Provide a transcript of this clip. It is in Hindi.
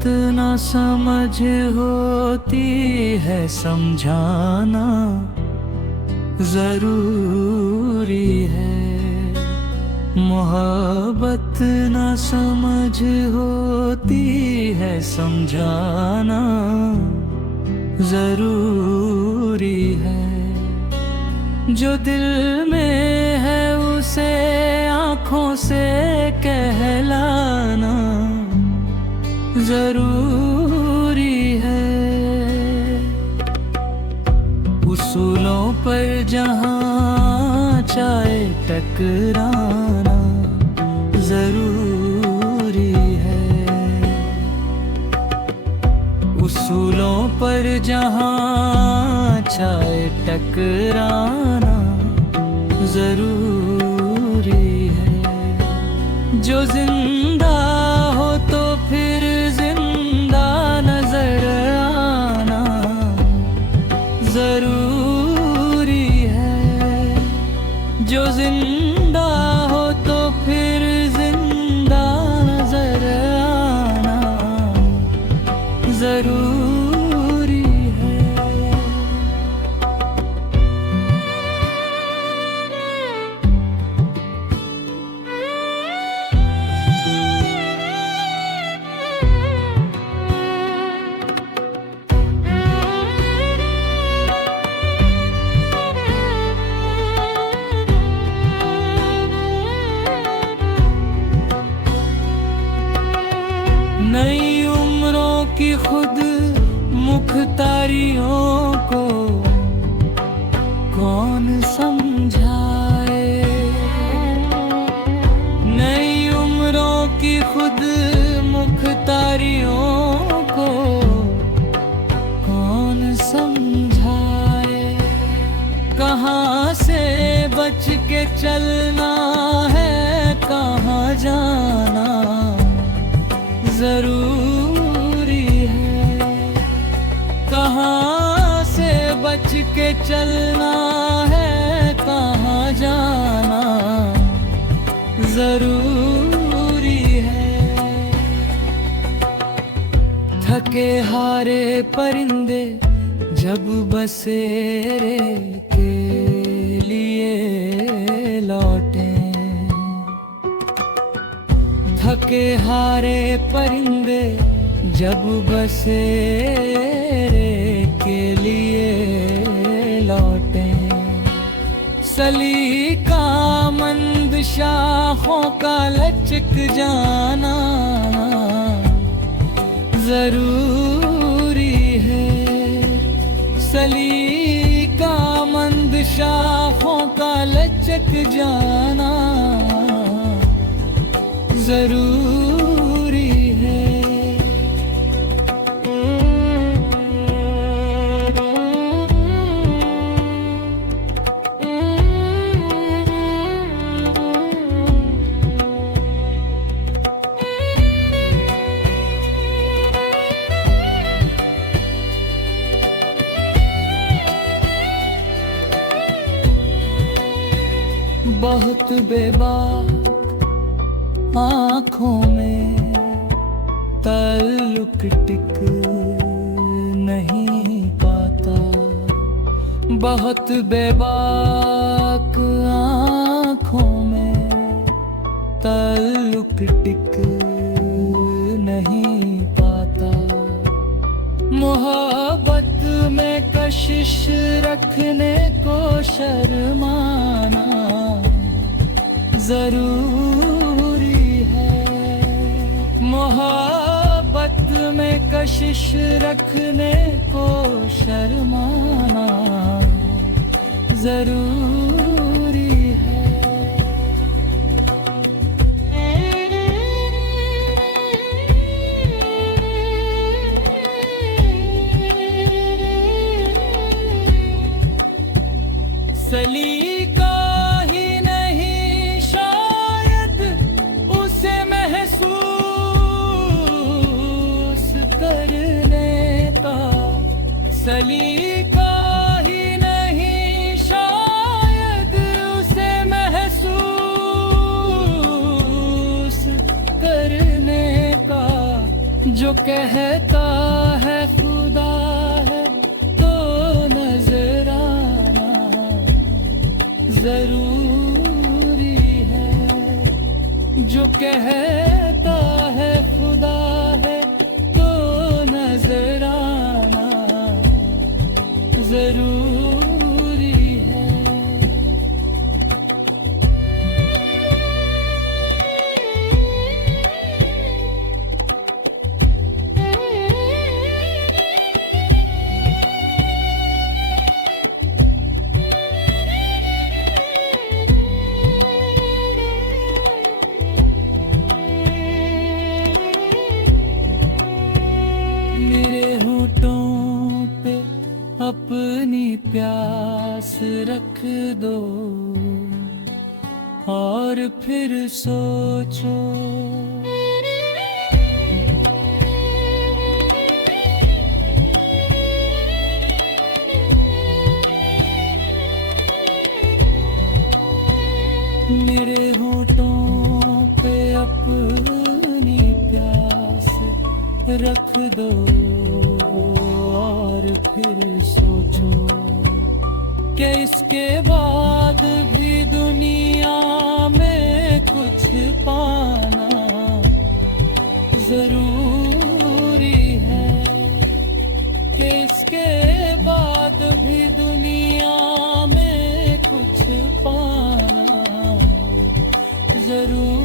मोहब्बत ना समझ होती है, समझाना जरूरी है। मोहब्बत ना समझ होती है, समझाना जरूरी है। जो दिल में है उसे आँखों से कहलाना जरूरी है। उसूलों पर जहाँ चाहे टकराना जरूरी है। उसूलों पर जहाँ चाहे टकराना जरूरी है। जो जिंदा हो तो फिर जिंदा नजर आना जरूरी है। जो जिंदा हो तो फिर जिंदा नजर आना जरूरी है। नई उम्रों की खुद मुख्तारियों को कौन समझाए। नई उम्रों की खुद मुख्तारियों को कौन समझाए। कहाँ से बच के चलना है, कहाँ जाना जरूरी है। कहाँ से बच के चलना है, कहाँ जाना जरूरी है। थके हारे परिंदे जब बसेरे के लिए लौटे। थके हारे परिंदे जब बसेरे के लिए लौटे। सलीका मंद शाखों का लचक जाना जरूरी है। सलीका मंद शाखों का लचक जाना जरूरी है। बहुत बेबाक आँखों में ताल्लुक टिक नहीं पाता। बहुत बेबाक आँखों में ताल्लुक टिक नहीं पाता। मोहब्बत में कशिश रखने को शर्माना जरूरी है। मोहब्बत में कशिश रखने को शर्माना जरूरी है। सलीका ही नहीं शायद उसे महसूस करने का। सलीका ही नहीं शायद उसे महसूस करने का। जो जो कहता है खुदा है तो नजराना जरूरी है। जो कहता है खुदा है तो नजराना जरूरी है। मेरे होठों पे अपनी प्यास रख दो और फिर सोचो। मेरे होठों पे अपनी प्यास रख दो और फिर सोचो कि इसके बाद भी दुनिया में कुछ पाना जरूरी है। कि इसके बाद भी दुनिया में कुछ पाना जरूरी